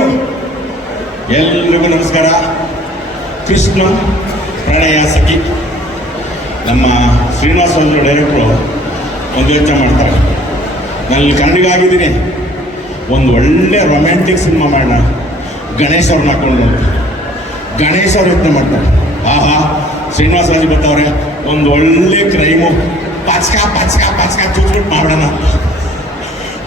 ಎಲ್ರಿಗೂ ನಮಸ್ಕಾರ. ಕೃಷ್ಣ ಪ್ರಣಯ ಸಖಿ. ನಮ್ಮ ಶ್ರೀನಿವಾಸ ಡೈರೆಕ್ಟ್ರು ಒಂದು ಯೋಚನೆ ಮಾಡ್ತಾರೆ. ನಾನು ಇಲ್ಲಿ ಕನ್ನಡಿಗಾಗಿದ್ದೀನಿ ಒಂದು ಒಳ್ಳೆ ರೊಮ್ಯಾಂಟಿಕ್ ಸಿನಿಮಾ ಮಾಡೋಣ. ಗಣೇಶ್ ಅವ್ರನ್ನ ಹಾಕೊಂಡು ಗಣೇಶ್ ಅವ್ರು ಯೋಚನೆ ಮಾಡ್ತಾರೆ. ಆಹಾ, ಶ್ರೀನಿವಾಸ ರಾಜ್ ಬರ್ತಾವ್ರೆ ಒಂದು ಒಳ್ಳೆ ಕ್ರೈಮು ಪಾಚಕ, ಪಚ್ಕ ಪಚ್ಕ, ಚೂಚ್ಬಿಟ್ಟು ಮಾಡೋಣ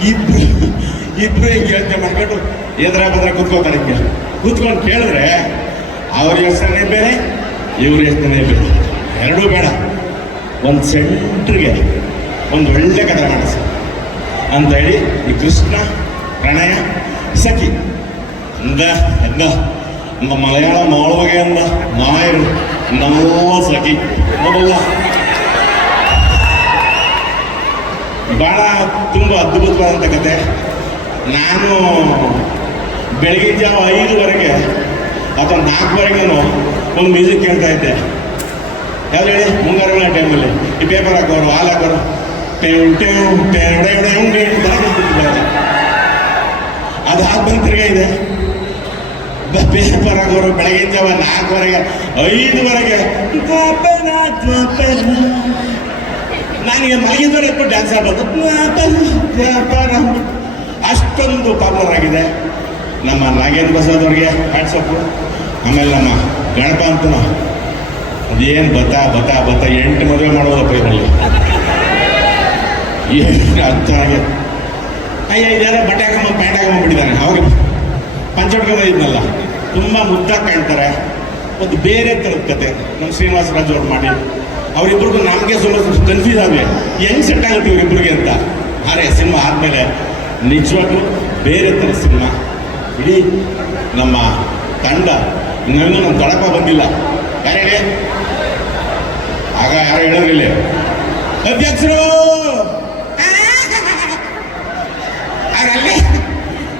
ಇಬ್ರು ಇಬ್ರು ಹಿಂಗೆ ಯೋಚನೆ ಮಾಡ್ಕೊಂಡು ಎದುರ ಬದ್ರ ಕೂತ್ಕೋತಾರೆ ಹಿಂಗೆ. ಕೂತ್ಕೊಂಡು ಕೇಳಿದ್ರೆ ಅವ್ರ ಯೋಚನೆ ಬೇರೆ ಇವ್ರ ಯೋಚನೆ ಬೇರೆ ಎರಡೂ ಬೇಡ. ಒಂದು ಸೆಂಟ್ರಿಗೆ ಒಂದು ಒಳ್ಳೆ ಕಥೆ ಮಾಡಿಸ. ಅಂತ ಹೇಳಿ ಈ ಕೃಷ್ಣ, ಪ್ರಣಯ, ಸಖಿ, ಅಂದ ಎಂದ ನಮ್ಮ ಮಲಯಾಳ ಮಾಡುವಾಗೆ ಅಂದ, ನಾಯರು, ನಮ್ಮ ಸಖಿ ನೋಡಲ್ಲ ಬಹಳ ತುಂಬ ಅದ್ಭುತವಾದಂಥ ಕತೆ. ನಾನು ಬೆಳಗಿನ ಜಾವ ಐದುವರೆಗೆ ಅಥವಾ ನಾಲ್ಕುವರೆಗೇನು ಒಂದು ಮ್ಯೂಸಿಕ್ ಕೇಳ್ತಾ ಇದ್ದೆ ಯಾವ್ದು ಹೇಳಿ ಮುಂಗಾರು ಟೈಮಲ್ಲಿ ಈ ಪೇಪರ್ ಹಾಕೋರು ಹಾಲು ಹಾಕೋರು ಟೇವ್ ಟೇವ್ ಟೇವ್ ಅದು ಅಂತ ಹಾಕ್ಬಿಟ್ಟಿದ್ದಾರೆ. ಇದೆ ಪೇಪರ್ ಹಾಕೋರು ಬೆಳಗಿನ ಜಾವ ನಾಲ್ಕುವರೆಗೆ, ಐದುವರೆಗೆ. ನನಗೆ ಮಲಗಿದ್ರೆ ಎತ್ತು ಡ್ಯಾನ್ಸ್ ಆಡ್ಬೋದು. ಅಷ್ಟೊಂದು ಪಾಪ್ಯುಲರ್ ಆಗಿದೆ. ನಮ್ಮ ನಾಗೇಂದ್ರ ಪ್ರಸಾದ್ ಅವರಿಗೆ ಹ್ಯಾಟ್ಸಪ್ಪು ಆಮೇಲೆ ನಮ್ಮ ಗಣಪ ಅಂತನ. ಅದೇನು ಬತ್ತಾ ಬತ್ತಾ ಬತ್ತಾ, ಎಂಟು ಮದುವೆ ಮಾಡೋದಪ್ಪ ಇದರಲ್ಲಿ. ಅರ್ಥ ಆಗಿ ಅಯ್ಯ ಇದಾರೆ ಬಟ್ಟೆ ಹಾಕೊಂಬ ಪ್ಯಾಂಟ್ ಹಾಕೊಂಬಿಟ್ಟಿದ್ದಾನೆ ಅವಾಗ ಪಂಚೋಟ್ಕೊಂಬ ಇದ್ನಲ್ಲ ತುಂಬ ಮುದ್ದಾಗಿ ಕಾಣ್ತಾರೆ. ಒಂದು ಬೇರೆ ಥರದ ಕತೆ. ನಮ್ಮ ಶ್ರೀನಿವಾಸ ರಾಜು ಅವ್ರು ಮಾಡಿ. ಅವರಿಬ್ಬರಿಗೂ ನಮಗೆ ಸ್ವಲ್ಪ ಕನ್ಫ್ಯೂಸ್ ಆಗಿ ಹೆಂಗೆ ಸೆಟ್ ಆಗುತ್ತೆ ಇವರಿಬ್ಬರಿಗೆ ಅಂತ. ಆದರೆ ಸಿನಿಮಾ ಆದಮೇಲೆ ನಿಜವಾಗ್ಲೂ ಬೇರೆ ಥರ ಸಿನಿಮಾ. ಇಡೀ ನಮ್ಮ ತಂಡ ಇನ್ನೂ ನಮ್ಮ ತಡಪ ಬಂದಿಲ್ಲ. ಯಾರು ಆಗ ಯಾರು ಹೇಳೋದಿಲ್ಲ ಅಧ್ಯಕ್ಷರು!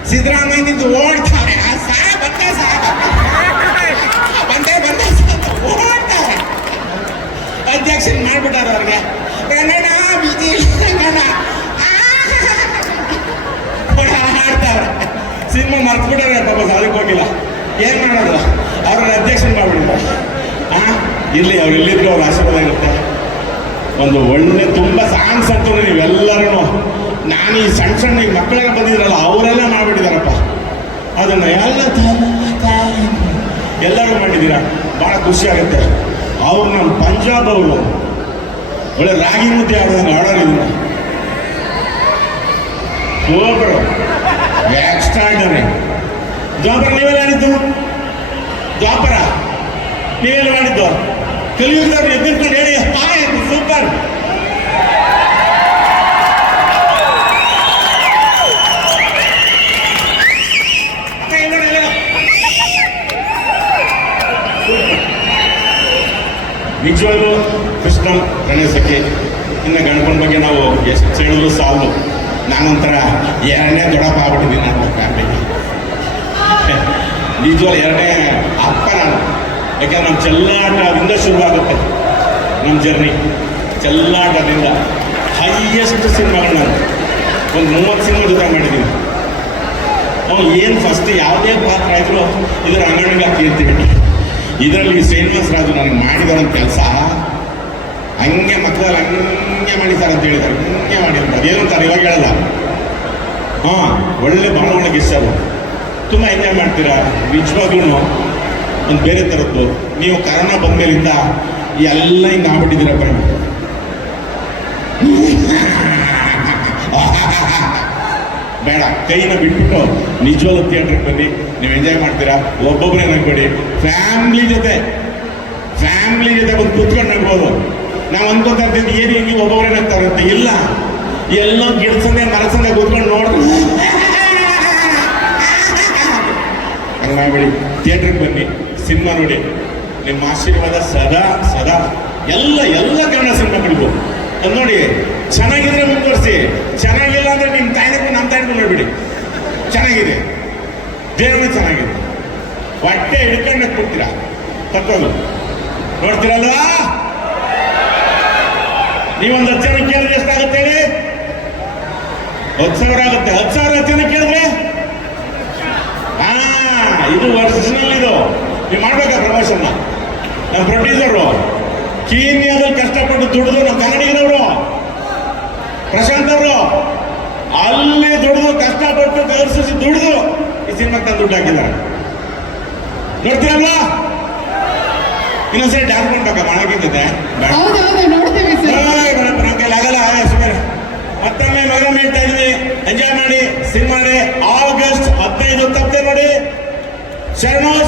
ಸಿದ್ದರಾಮಯ್ಯ ನಿಂತು ಓಡ್ತಾರೆ. ಆ ಸಾಯ ಬಂದೆ ಸಾಯ ಸಿನಿಮಾ ಮರ್ತ್ಬಿಟ್ಟಾರೆ ಪಾಪ ಸಾಲಕ್ಕೆ ಹೋಗಿಲ್ಲ. ಏನ್ ಮಾಡೋದು? ಅವ್ರನ್ನ ಅಧ್ಯಕ್ಷನ್ ಮಾಡ್ಬಿಡ್ತಾರೆ ಹಾ ಇರ್ಲಿ, ಅವ್ರು ಇಲ್ಲಿದ್ರು ಅವ್ರ ಆಶೀರ್ವಾದ ಇರುತ್ತೆ. ಒಂದು ಒಳ್ಳೆ, ತುಂಬ ಸಾಂಗ್ಸ್ ಅಂತ ನೀವೆಲ್ಲರೂ ನಾನು ಈ ಸಣ್ಣ ಸಣ್ಣ ಈ ಮಕ್ಕಳೆಲ್ಲ ಬಂದಿದ್ರಲ್ಲ, ಅವರೆಲ್ಲ ಮಾಡಿಬಿಟ್ಟಿದಾರಪ್ಪ. ಅದನ್ನು ಎಲ್ಲ ಎಲ್ಲರೂ ಮಾಡಿದ್ದೀರಾ ಭಾಳ ಖುಷಿ ಆಗುತ್ತೆ. ಅವ್ರು ನಮ್ಮ ಪಂಜಾಬ್ ಅವರು. ಒಳ್ಳೆ ರಾಗಿ ಮುದ್ದೆ ಆಡೋದನ್ನು ಆಡೋರಿದ್ರು ಸೂಪರು ಎಕ್ಸ್ಟ್ರಾರ್ಡನರಿ ದ್ವಾಪರ ನೀವೆಲ್ಲ ಆಡಿದ್ದು? ದ್ವಾಪರ ನೀವೆಲ್ಲ ಮಾಡಿದ್ದು ಕಲಿಯುಗದವ್ರು ಎದ್ದಿರ್ಕೊಂಡು ಹೇಳಿ ಹಾಯ್ ಸೂಪರ್. ನಿಜವಾಗ್ಲೂ ಕೃಷ್ಣ ಗಣೇಶಕ್ಕೆ ಇನ್ನು ಗಣಪನ ಬಗ್ಗೆ ನಾವು ಎಷ್ಟು ಹೇಳಿದ್ರು ಸಾಲು ನಾನೊಂಥರ ಎರಡನೇ ದೊಡ್ಡಪ್ಪ ಆಗ್ಬಿಟ್ಟಿದ್ದೀನಿ ನನ್ನ ಫ್ಯಾಮಿಲಿ ನಿಜವಾಗ ಎರಡನೇ ಅಪ್ಪ ನಾನು. ಯಾಕಂದ್ರೆ ನಮ್ಮ ಚೆಲ್ಲಾಟದಿಂದ ಶುರುವಾಗುತ್ತೆ ನಮ್ಮ ಜರ್ನಿ ಚೆಲ್ಲಾಟದಿಂದ ಹೈಯೆಸ್ಟ್ ಸಿನಿಮಾಗಳು ನಾನು. ಒಂದು ಮೂವತ್ತು ಸಿನಿಮಾ ಜೊತೆ ಮಾಡಿದ್ದೀನಿ. ಅವ್ನು ಏನು ಫಸ್ಟ್ ಯಾವುದೇ ಪಾತ್ರ ಆಯಿತು ಇದರ ಅಂಗಡಿಗೆ ಹಾಕಿ ಅಂತ ಹೇಳಿ ಇದರಲ್ಲಿ ಶ್ರೀನಿವಾಸ ರಾಜು ನನಗೆ ಮಾಡಿದಾರಂತ ಕೆಲಸ. ಹಂಗೆ ಮಕ್ಕಳಲ್ಲಿ ಹಂಗೆ ಮಾಡಿದ್ದಾರೆ ಅಂತ ಹೇಳಿದ್ದಾರೆ ಹಂಗೆ ಮಾಡಿದ್ದಾರೆ ಅದೇನು ಅಂತ ಇವಾಗ ಹೇಳಲ್ಲ ಹಾಂ, ಒಳ್ಳೆ ಇಷ್ಟ ಅದು ತುಂಬ ಎಂಜಾಯ್ ಮಾಡ್ತೀರಾ? ನಿಜವಾಗ್ಲೂ ಒಂದು ಬೇರೆ ಥರದ್ದು. ನೀವು ಕರೋನಾ ಬಂದ್ಮೇಲಿಂದ ಎಲ್ಲ ಹಿಂಗೆ ಆಗ್ಬಿಟ್ಟಿದ್ದೀರಪ್ಪ ಬೇಡ, ಕೈನ ಬಿಟ್ಬಿಟ್ಟು ನಿಜವಾದ ಥಿಯೇಟ್ರಿಗೆ ಬನ್ನಿ. ನೀವು ಎಂಜಾಯ್ ಮಾಡ್ತೀರಾ? ಒಬ್ಬೊಬ್ಬರೇ ನಗ್ಬೇಡಿ. ಫ್ಯಾಮ್ಲಿ ಜೊತೆ. ಫ್ಯಾಮ್ಲಿ ಜೊತೆ ಬಂದು ಕೂತ್ಕೊಂಡು ನಗ್ಬೋದು. ನಾವು ಅನ್ಕೋತಾ ಇರ್ತೀವಿ, ಏನು ಹಿಂಗೆ ಒಬ್ಬೊಬ್ಬರೇ ಇಲ್ಲ. ಎಲ್ಲೋ ಗಿಡಸಂದೆ ಮರಸಂದೆ ಕೂತ್ಕೊಂಡು ನೋಡ್ರಿ. ಹಂಗಾಗ್ಬಿಡಿ ಥಿಯೇಟ್ರಿಗೆ ಬನ್ನಿ, ಸಿನಿಮಾ ನೋಡಿ. ನಿಮ್ಮ ಆಶೀರ್ವಾದ ಸದಾ ಸದಾ. ಎಲ್ಲ ಎಲ್ಲ ಕನ್ನಡ ಸಿನಿಮಾಗಳಿಗೂ ಅದು ನೋಡಿ, ಚೆನ್ನಾಗಿದ್ರೆ ಮುಂದುವರಿಸಿ. ಚೆನ್ನಾಗಿಲ್ಲ ಅಂದ್ರೆ ನಿಮ್ಮ ತಾಯಿಗೂ ನಮ್ಮ ತಾಯಿಗೂ ನೋಡ್ಬಿಡಿ. ಚೆನ್ನಾಗಿದೆ. ದೇವರು ಚೆನ್ನಾಗಿದೆ. ಹೊಟ್ಟೆ ಹಿಡ್ಕೊಂಡು ಕೊಡ್ತೀರಾ ತಕ್ಕೊಂಡು ನೋಡ್ತೀರಲ್ವಾ? ನೀವೊಂದು ಹತ್ತು ಜನ ಹತ್ತು ಸಾವಿರ ಆಗುತ್ತೆ. ಹತ್ತು ಸಾವಿರ ಜನ ಕೇಳಿದ್ರೆ ಹಾ ಇದು ಒರಿಜಿನಲ್ ಇದು. ನೀವು ಮಾಡ್ಬೇಕಾ ಪ್ರಮೋಷನ್ ನಮ್ಮ ಪ್ರೊಡ್ಯೂಸರು ಕೀನ್ಯಾದಲ್ಲಿ ಕಷ್ಟಪಟ್ಟು ದುಡಿದು ನಮ್ಮ ಕನ್ನಡಿಗರವರು. ಪ್ರಶಾಂತ್ ಅವರು. ಅಲ್ಲಿ ದುಡಿದು, ಕಷ್ಟಪಟ್ಟು ಕರ್ಸಿಸಿ ದುಡಿದು ಈ ಸಿನಿಮಾಕ್ಕೆ ತಂದು ದುಡ್ಡು ಹಾಕಿದ್ದಾರೆ. ನೋಡ್ತೀರಲ್ವಾ? ಇನ್ನೊಂದ್ಸರಿ ಡ್ಯಾನ್ಸ್ ಮಾಡ್ಬೇಕಾ ಮಾಡಕ್ಕಿದ್ದೆ Say it.